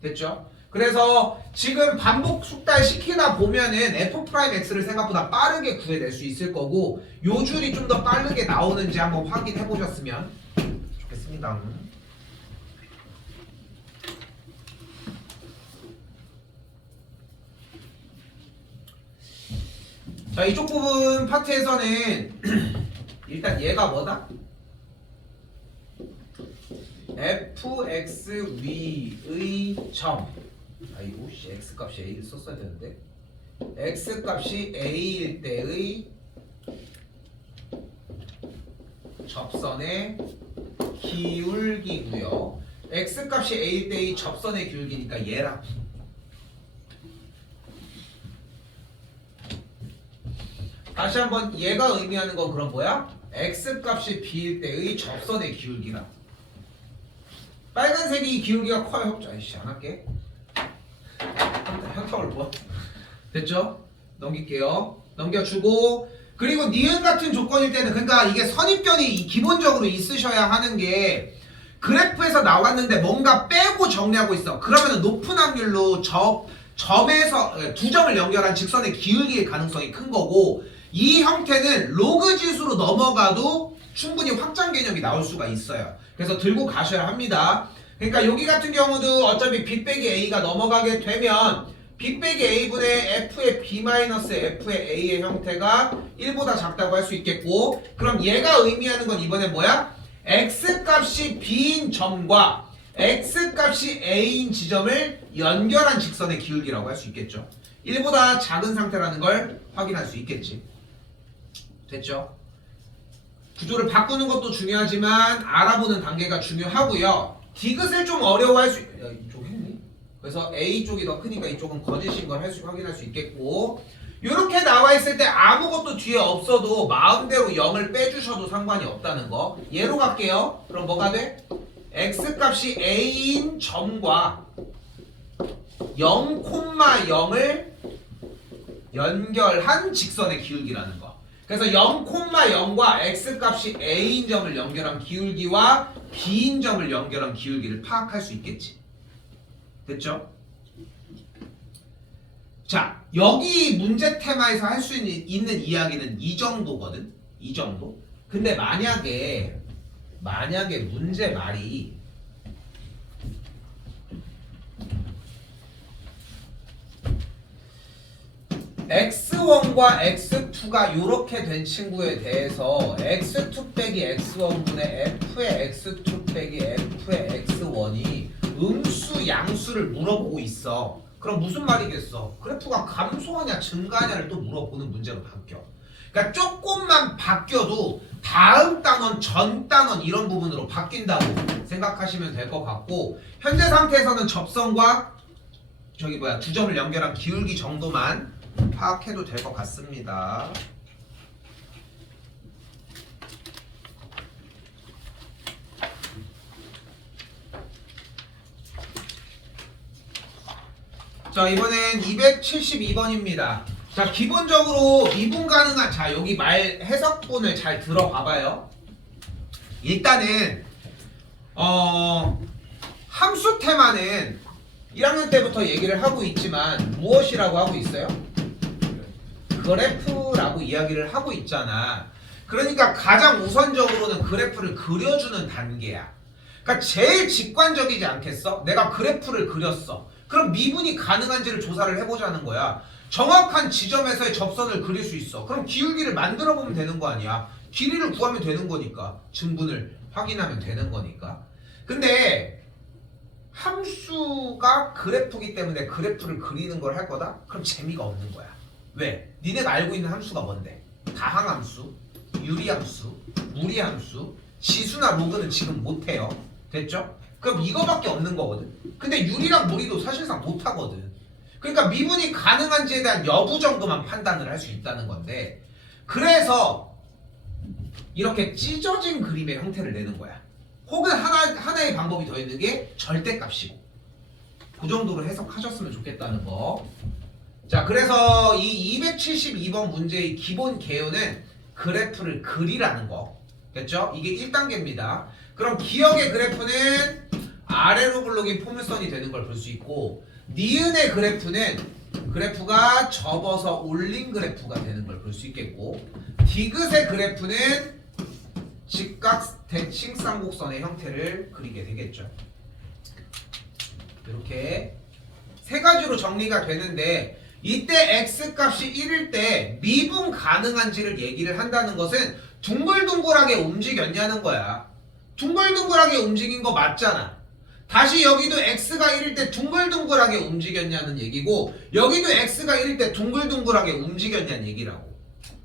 됐죠? 그래서 지금 반복 숙달 시키다 보면은 f'x를 생각보다 빠르게 구해낼 수 있을 거고 요 줄이 좀 더 빠르게 나오는지 한번 확인해 보셨으면 좋겠습니다. 자, 이쪽 부분 파트에서는 일단 얘가 뭐다? fx 위의 점. 아이고 씨, x 값이 a를 썼어야 되는데 x 값이 a일 때의 접선의 기울기고요. x 값이 a일 때의 접선의 기울기니까 얘랑. 다시 한번 얘가 의미하는 건 그럼 뭐야? x 값이 b일 때의 접선의 기울기라. 빨간색이 기울기가 커요. 아이씨 안 할게. 현타올 뭐? 됐죠? 넘길게요. 넘겨주고 그리고 니은 같은 조건일 때는 그러니까 이게 선입견이 기본적으로 있으셔야 하는 게 그래프에서 나왔는데 뭔가 빼고 정리하고 있어. 그러면 높은 확률로 점에서 두 점을 연결한 직선의 기울기의 가능성이 큰 거고 이 형태는 로그 지수로 넘어가도 충분히 확장 개념이 나올 수가 있어요. 그래서 들고 가셔야 합니다. 그러니까 여기 같은 경우도 어차피 b 빼기 a가 넘어가게 되면 b 빼기 a분의 f의 b 마이너스 f의 a의 형태가 1보다 작다고 할 수 있겠고 그럼 얘가 의미하는 건 이번에 뭐야? x 값이 b인 점과 x 값이 a인 지점을 연결한 직선의 기울기라고 할 수 있겠죠. 1보다 작은 상태라는 걸 확인할 수 있겠지. 됐죠? 구조를 바꾸는 것도 중요하지만 알아보는 단계가 중요하고요. 디귿을 좀 어려워할 수 이쪽 했니? 그래서 A 쪽이 더 크니까 이쪽은 거짓인 걸 확인할 수 있겠고 이렇게 나와 있을 때 아무것도 뒤에 없어도 마음대로 0을 빼주셔도 상관이 없다는 거. 얘로 갈게요. 그럼 뭐가 돼? x 값이 a인 점과 0,0을 연결한 직선의 기울기라는 거. 그래서 0,0과 x값이 a인 점을 연결한 기울기와 b인 점을 연결한 기울기를 파악할 수 있겠지. 됐죠? 자, 여기 문제 테마에서 할 수 있는 이야기는 이 정도거든. 이 정도. 근데 만약에 문제 말이 x1과 x2가 이렇게 된 친구에 대해서 x2 빼기 x1분의 f의 x2 빼기 f의 x1이 음수 양수를 물어보고 있어. 그럼 무슨 말이겠어? 그래프가 감소하냐 증가하냐를 또 물어보는 문제로 바뀌어. 그러니까 조금만 바뀌어도 다음 단원, 전 단원 이런 부분으로 바뀐다고 생각하시면 될 것 같고, 현재 상태에서는 접선과 두 점을 연결한 기울기 정도만 파악해도 될 것 같습니다. 자, 이번엔 272번입니다. 자, 기본적으로 미분 가능한, 자, 여기 말 해석본을 잘 들어봐봐요. 일단은 함수 테마는 1학년 때부터 얘기를 하고 있지만 무엇이라고 하고 있어요? 그래프라고 이야기를 하고 있잖아. 그러니까 가장 우선적으로는 그래프를 그려주는 단계야. 그러니까 제일 직관적이지 않겠어? 내가 그래프를 그렸어. 그럼 미분이 가능한지를 조사를 해보자는 거야. 정확한 지점에서의 접선을 그릴 수 있어. 그럼 기울기를 만들어 보면 되는 거 아니야. 길이를 구하면 되는 거니까. 증분을 확인하면 되는 거니까. 근데 함수가 그래프기 때문에 그래프를 그리는 걸 할 거다? 그럼 재미가 없는 거야. 왜? 니네가 알고 있는 함수가 뭔데? 다항함수, 유리함수, 무리함수, 지수나 로그는 지금 못해요. 됐죠? 그럼 이거밖에 없는 거거든. 근데 유리랑 무리도 사실상 못하거든. 그러니까 미분이 가능한지에 대한 여부 정도만 판단을 할 수 있다는 건데, 그래서 이렇게 찢어진 그림의 형태를 내는 거야. 혹은 하나의 방법이 더 있는 게 절대값이고, 그 정도로 해석하셨으면 좋겠다는 거. 자, 그래서 이 272번 문제의 기본 개요는 그래프를 그리라는 거. 됐죠? 이게 1단계입니다. 그럼 기역의 그래프는 아래로 굴러긴 포물선이 되는 걸 볼 수 있고, 니은의 그래프는 그래프가 접어서 올린 그래프가 되는 걸 볼 수 있겠고, 디귿의 그래프는 직각 대칭 쌍곡선의 형태를 그리게 되겠죠. 이렇게 세 가지로 정리가 되는데, 이때 x값이 1일 때 미분 가능한지를 얘기를 한다는 것은 둥글둥글하게 움직였냐는 거야. 둥글둥글하게 움직인 거 맞잖아. 다시 여기도 x가 1일 때 둥글둥글하게 움직였냐는 얘기고, 여기도 x가 1일 때 둥글둥글하게 움직였냐는 얘기라고.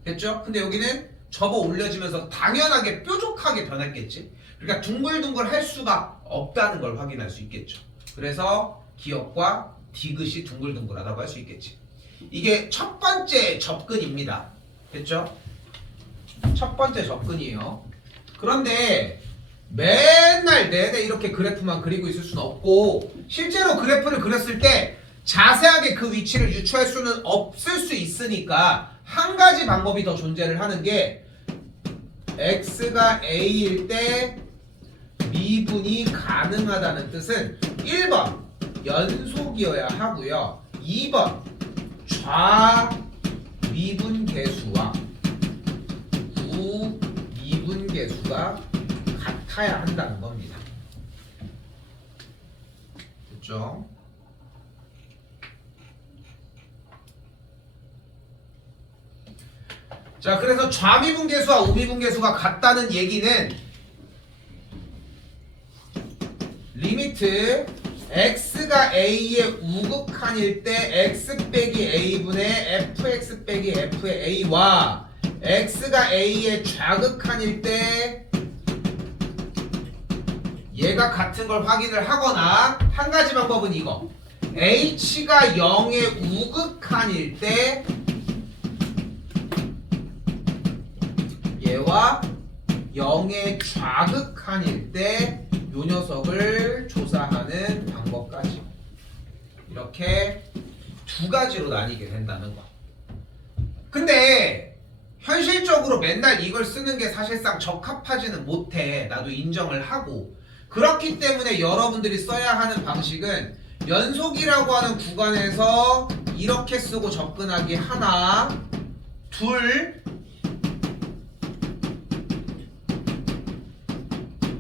됐죠? 근데 여기는 접어 올려지면서 당연하게 뾰족하게 변했겠지. 그러니까 둥글둥글 할 수가 없다는 걸 확인할 수 있겠죠. 그래서 기역과 디귿이 둥글둥글하다고 할 수 있겠지. 이게 첫 번째 접근입니다. 됐죠? 첫 번째 접근이에요. 그런데 맨날 내내 이렇게 그래프만 그리고 있을 수는 없고, 실제로 그래프를 그렸을 때 자세하게 그 위치를 유추할 수는 없을 수 있으니까 한 가지 방법이 더 존재를 하는 게, x가 a일 때 미분이 가능하다는 뜻은 1번 연속이어야 하고요, 2번 좌미분 계수와 우미분 계수가 같아야 한다는 겁니다. 됐죠? 자, 그래서 좌미분 계수와 우미분 계수가 같다는 얘기는 리미트 x가 a의 우극한일 때 x 빼기 a분의 fx 빼기 f의 a와 x가 a의 좌극한일 때 얘가 같은 걸 확인을 하거나, 한 가지 방법은 이거, h가 0의 우극한일 때 얘와 0의 좌극한일 때 요 녀석을 조사하는 방법까지, 이렇게 두 가지로 나뉘게 된다는 거. 근데 현실적으로 수학적으로 맨날 이걸 쓰는 게 사실상 적합하지는 못해. 나도 인정을 하고. 그렇기 때문에 여러분들이 써야 하는 방식은 연속이라고 하는 구간에서 이렇게 쓰고 접근하기 하나, 둘,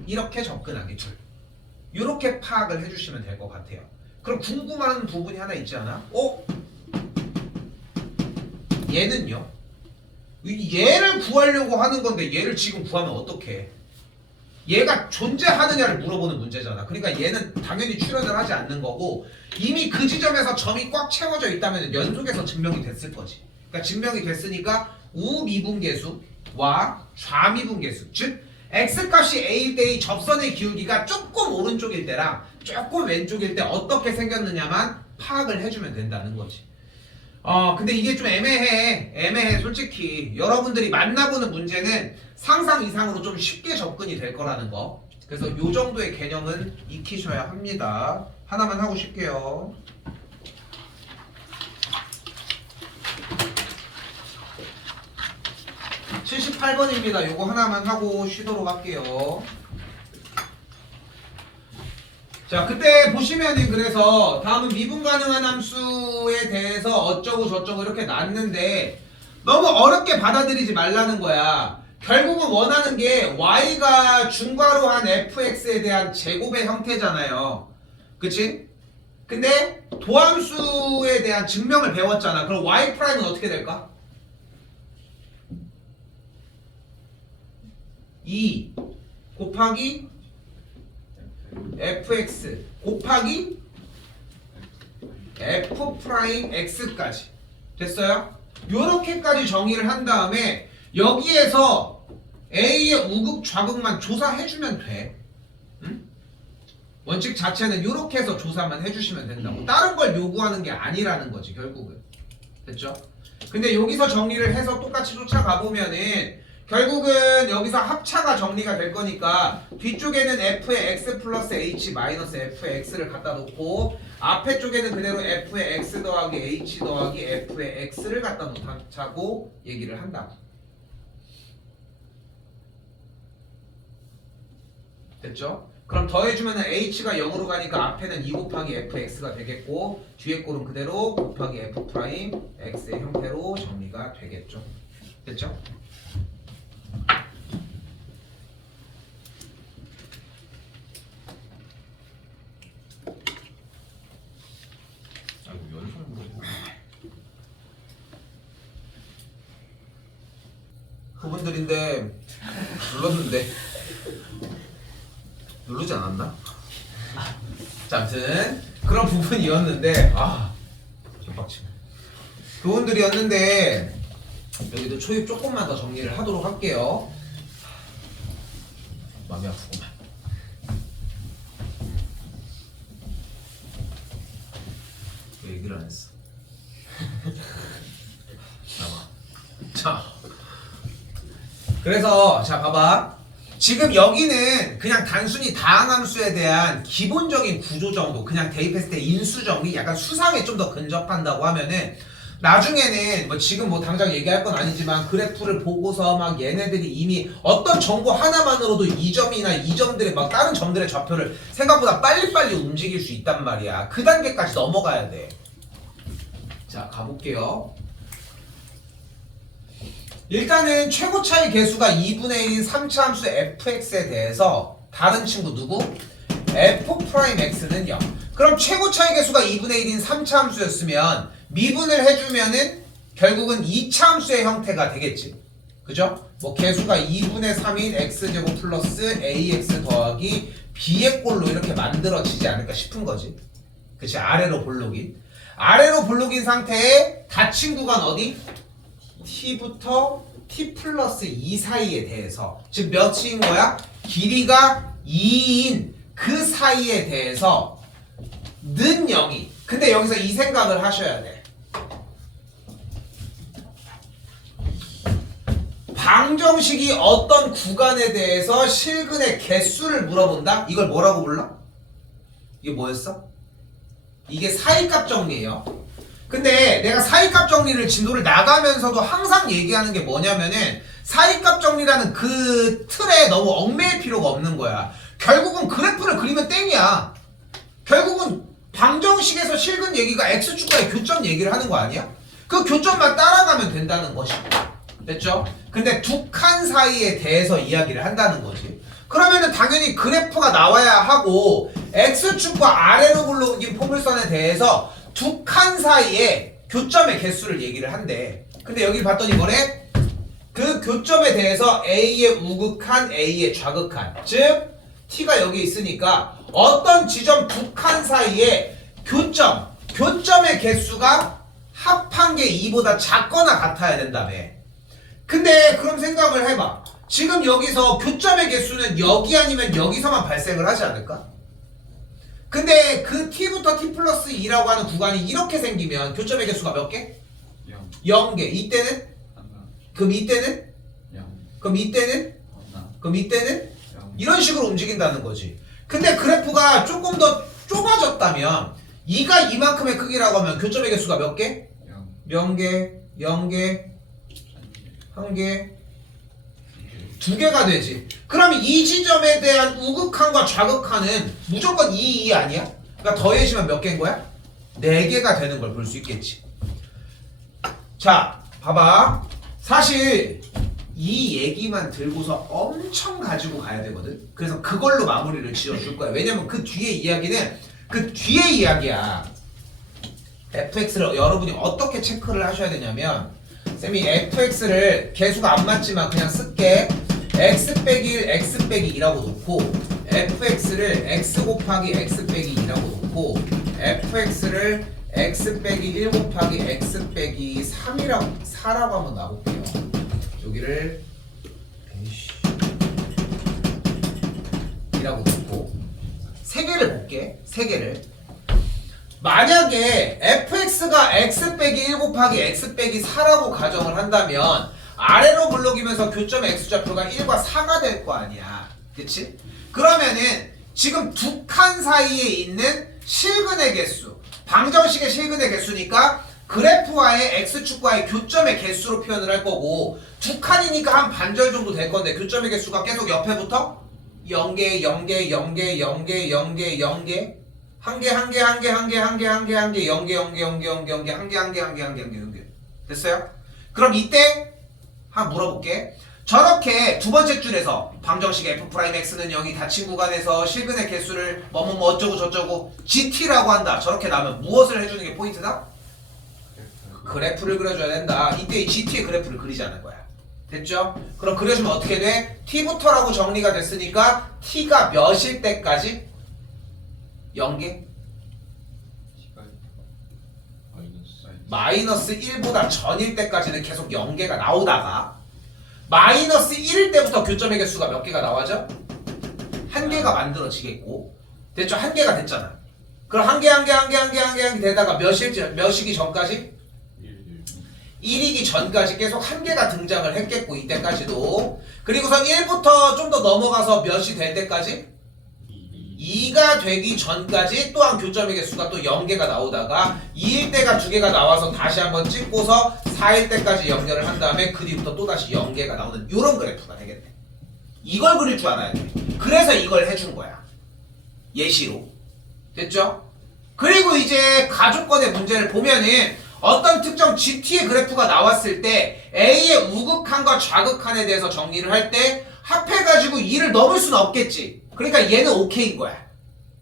이렇게 접근하기 둘. 이렇게 파악을 해주시면 될 것 같아요. 그럼 궁금한 부분이 하나 있지 않아? 얘는요? 얘를 구하려고 하는 건데 얘를 지금 구하면 어떡해? 얘가 존재하느냐를 물어보는 문제잖아. 그러니까 얘는 당연히 출현을 하지 않는 거고 이미 그 지점에서 점이 꽉 채워져 있다면 연속해서 증명이 됐을 거지. 그러니까 증명이 됐으니까 우미분계수와 좌미분계수, 즉 x값이 a일 때의 접선의 기울기가 조금 오른쪽일 때랑 조금 왼쪽일 때 어떻게 생겼느냐만 파악을 해주면 된다는 거지. 근데 이게 좀 애매해. 솔직히 여러분들이 만나보는 문제는 상상 이상으로 좀 쉽게 접근이 될 거라는 거. 그래서 요 정도의 개념은 익히셔야 합니다. 하나만 하고 쉴게요. (78번입니다) 요거 하나만 하고 쉬도록 할게요. 자, 그때 보시면은 그래서 다음은 미분 가능한 함수에 대해서 어쩌고 저쩌고 이렇게 놨는데 너무 어렵게 받아들이지 말라는 거야. 결국은 원하는 게 y가 중괄호한 fx에 대한 제곱의 형태잖아요. 그치? 근데 도함수에 대한 증명을 배웠잖아. 그럼 y 프라임은 어떻게 될까? 2 곱하기 fx 곱하기 f 프라임 x까지 됐어요? 요렇게까지 정의를 한 다음에 여기에서 a의 우극 좌극만 조사해주면 돼. 응? 원칙 자체는 요렇게 해서 조사만 해주시면 된다고. 다른 걸 요구하는 게 아니라는 거지 결국은. 됐죠? 근데 여기서 정리를 해서 똑같이 쫓아가 보면은 결국은 여기서 합차가 정리가 될 거니까 뒤쪽에는 f의 x 플러스 h 마이너스 f의 x를 갖다 놓고 앞에 쪽에는 그대로 f의 x 더하기 h 더하기 f의 x를 갖다 놓자고 얘기를 한다. 됐죠? 그럼 더해주면 h가 0으로 가니까 앞에는 2 곱하기 fx가 되겠고 뒤에 꼴은 그대로 곱하기 f 프라임 x의 형태로 정리가 되겠죠. 됐죠? 아이고 연속 물어보고. 그분들인데 눌렀는데 누르지 않았나? 자, 아무튼 그런 부분이었는데 개빡치네. 그분들이었는데 여기도 초입 조금만 더 정리를 하도록 할게요. 마음이 아프구만. 왜 얘기를 안 했어? 자, 그래서 자 봐봐. 지금 여기는 그냥 단순히 다항함수에 대한 기본적인 구조 정도, 그냥 대입했을 때 인수 정리, 약간 수상에 좀 더 근접한다고 하면은 나중에는 뭐 지금 뭐 당장 얘기할 건 아니지만 그래프를 보고서 막 얘네들이 이미 어떤 정보 하나만으로도 이 점이나 이 점들의 막 다른 점들의 좌표를 생각보다 빨리빨리 움직일 수 있단 말이야. 그 단계까지 넘어가야 돼. 자, 가볼게요. 일단은 최고 차이 계수가 2분의 1인 3차 함수 fx에 대해서 다른 친구 누구? f'(x는 0). 그럼 최고 차이 계수가 2분의 1인 3차 함수였으면 미분을 해주면은 결국은 2차 함수의 형태가 되겠지. 그죠? 뭐 계수가 2분의 3인 x제곱 플러스 ax 더하기 b의 꼴로 이렇게 만들어지지 않을까 싶은 거지. 그치? 아래로 볼록인. 아래로 볼록인 상태에 닫힌 구간 어디? t부터 t 플러스 2 사이에 대해서, 즉 몇인 거야? 길이가 2인 그 사이에 대해서 는 0이. 근데 여기서 이 생각을 하셔야 돼. 방정식이 어떤 구간에 대해서 실근의 개수를 물어본다? 이걸 뭐라고 불러? 이게 뭐였어? 이게 사이값 정리예요. 근데 내가 사이값 정리를 진도를 나가면서도 항상 얘기하는 게 뭐냐면은 사이값 정리라는 그 틀에 너무 얽매일 필요가 없는 거야. 결국은 그래프를 그리면 땡이야. 결국은 방정식에서 실근 얘기가 x축과의 교점 얘기를 하는 거 아니야? 그 교점만 따라가면 된다는 것이. 됐죠? 근데 두 칸 사이에 대해서 이야기를 한다는 거지. 그러면은 당연히 그래프가 나와야 하고 x축과 아래로 굴러긴 포물선에 대해서 두 칸 사이에 교점의 개수를 얘기를 한대. 근데 여기 봤더니 뭐래? 그 교점에 대해서 A의 우극한, A의 좌극한, 즉 T가 여기 있으니까 어떤 지점 두 칸 사이에 교점의 개수가 합한 게 2보다 작거나 같아야 된다며. 근데 그럼 생각을 해봐. 지금 여기서 교점의 개수는 여기 아니면 여기서만 발생을 하지 않을까? 근데 그 t부터 t 플러스 2라고 하는 구간이 이렇게 생기면 교점의 개수가 몇 개? 0개. 이때는? 그럼 이때는? 그럼 이때는? 그럼 이때는? 이런 식으로 움직인다는 거지. 근데 그래프가 조금 더 좁아졌다면 2가 이만큼의 크기라고 하면 교점의 개수가 몇 개? 0개, 0개, 1개, 2개가 되지. 그럼 이 지점에 대한 우극한과 좌극한은 무조건 2, 2 아니야? 그러니까 더해지면 몇 개인 거야? 4개가 되는 걸 볼 수 있겠지. 자, 봐봐. 사실 이 얘기만 들고서 엄청 가지고 가야 되거든. 그래서 그걸로 마무리를 지어줄 거야. 왜냐면 그 뒤에 이야기는 그 뒤에 이야기야. fx를 여러분이 어떻게 체크를 하셔야 되냐면, 쌤이 fx를 개수가 안 맞지만 그냥 쓸게. x 빼기 1, x 빼기 2라고 놓고 fx를 x 곱하기 x 빼기 2라고 놓고 fx를 x 빼기 1 곱하기 x 빼기 4라고 한번 놔볼게요. 여기를 이라고 놓고 세 개를 볼게. 세 개를. 만약에 fx가 x 빼기 1 곱하기 x 빼기 4라고 가정을 한다면 아래로 물러기면서 교점 x좌표가 1과 4가 될 거 아니야. 그치? 그러면은 지금 두 칸 사이에 있는 실근의 개수, 방정식의 실근의 개수니까 그래프와의 x축과의 교점의 개수로 표현을 할 거고, 두 칸이니까 한 반절 정도 될 건데 교점의 개수가 계속 옆에부터 0개, 0개, 0개, 0개, 0개, 0개, 한 개, 한 개, 한 개, 한 개, 한 개, 한 개, 한 개, 0개, 0개, 0개, 0개, 0개, 한 개, 한 개, 한 개, 한 개, 한 개, 0개. 됐어요? 그럼 이때 한번 물어볼게. 저렇게 두 번째 줄에서 방정식 f'x는 0이 닫힌 구간에서 실근의 개수를 뭐뭐뭐 어쩌고 저쩌고 gt라고 한다. 저렇게 나오면 무엇을 해주는 게 포인트다? 그래프를 그려줘야 된다. 이때 이 gt의 그래프를 그리자는 거야. 됐죠? 그럼 그려주면 어떻게 돼? t부터라고 정리가 됐으니까 t가 몇일 때까지? 0개? 마이너스 1보다 전일 때까지는 계속 0개가 나오다가 마이너스 1일 때부터 교점의 개수가 몇 개가 나와죠? 한 개가 만들어지겠고. 됐죠? 한 개가 됐잖아. 그럼 한 개 되다가 몇 시기 전까지? 1이기 전까지 계속 한 개가 등장을 했겠고, 이때까지도. 그리고선 1부터 좀 더 넘어가서 몇이 될 때까지? 2가 되기 전까지 또한 교점의 개수가 또 0개가 나오다가 2일 때가 2개가 나와서 다시 한번 찍고서 4일 때까지 연결을 한 다음에 그 뒤부터 또 다시 0개가 나오는 이런 그래프가 되겠네. 이걸 그릴 줄 알아야 돼. 그래서 이걸 해준 거야. 예시로. 됐죠? 그리고 이제 가족권의 문제를 보면은 어떤 특정 GT의 그래프가 나왔을 때 A의 우극한과 좌극한에 대해서 정리를 할 때 합해가지고 2를 넘을 수는 없겠지. 그러니까 얘는 오케이인 거야.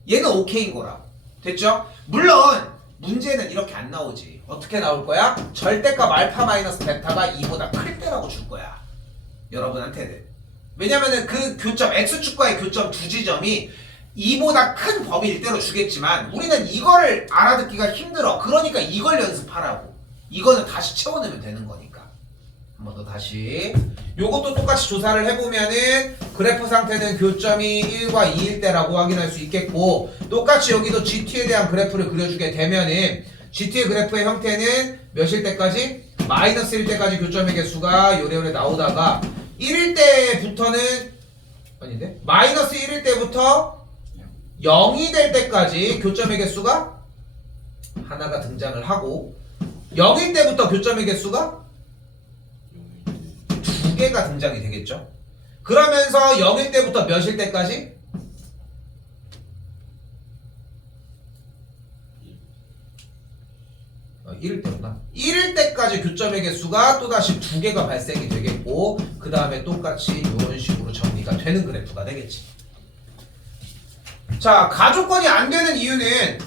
얘는 오케이인 거라고. 됐죠? 물론 문제는 이렇게 안 나오지. 어떻게 나올 거야? 절대값 알파 마이너스 베타가 2보다 클 때라고 줄 거야. 여러분한테는. 왜냐면은 그 교점, x축과의 교점 두 지점이 2보다 큰 범위일 대로 주겠지만 우리는 이거를 알아듣기가 힘들어. 그러니까 이걸 연습하라고. 이거는 다시 채워내면 되는 거니까. 한 번 더 다시. 요것도 똑같이 조사를 해보면은 그래프 상태는 교점이 1과 2일 때라고 확인할 수 있겠고, 똑같이 여기도 GT에 대한 그래프를 그려주게 되면은 GT의 그래프의 형태는 몇일 때까지? 마이너스 1일 때까지 교점의 개수가 요래요래 나오다가 1일 때부터는 아닌데? 마이너스 1일 때부터 0이 될 때까지 교점의 개수가 하나가 등장을 하고 0일 때부터 교점의 개수가 2 개가 등장이 되겠죠. 그러면서 0일 때부터 몇일 때까지? 1일 때구나. 1일 때까지 교점의 개수가 또다시 2개가 발생이 되겠고 그 다음에 똑같이 이런 식으로 정리가 되는 그래프가 되겠지. 자, 가조건이 안 되는 이유는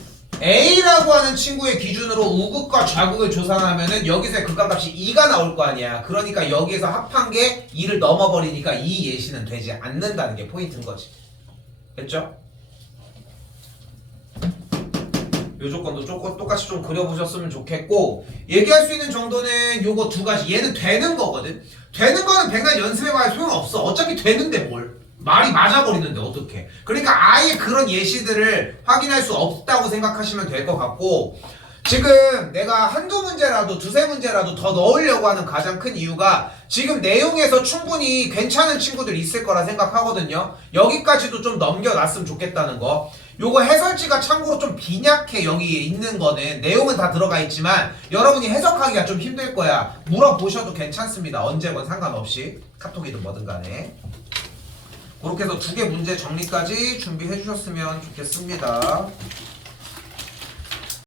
A라고 하는 친구의 기준으로 우극과 좌극을 조사하면은 여기서의 극한값이 2가 나올 거 아니야. 그러니까 여기에서 합한 게 2를 넘어버리니까 이 예시는 되지 않는다는 게 포인트인 거지. 됐죠? 요 조건도 똑같이 좀 그려보셨으면 좋겠고, 얘기할 수 있는 정도는 요거 두 가지. 얘는 되는 거거든. 되는 거는 백날 연습해봐야 소용없어. 어차피 되는데 뭘. 말이 맞아버리는데 어떡해. 그러니까 아예 그런 예시들을 확인할 수 없다고 생각하시면 될 것 같고, 지금 내가 한두 문제라도 두세 문제라도 더 넣으려고 하는 가장 큰 이유가 지금 내용에서 충분히 괜찮은 친구들 있을 거라 생각하거든요. 여기까지도 좀 넘겨놨으면 좋겠다는 거. 요거 해설지가 참고로 좀 빈약해. 여기에 있는 거는 내용은 다 들어가 있지만 여러분이 해석하기가 좀 힘들 거야. 물어보셔도 괜찮습니다. 언제건 상관없이 카톡이든 뭐든 간에. 그렇게 해서 2개 문제 정리까지 준비해 주셨으면 좋겠습니다.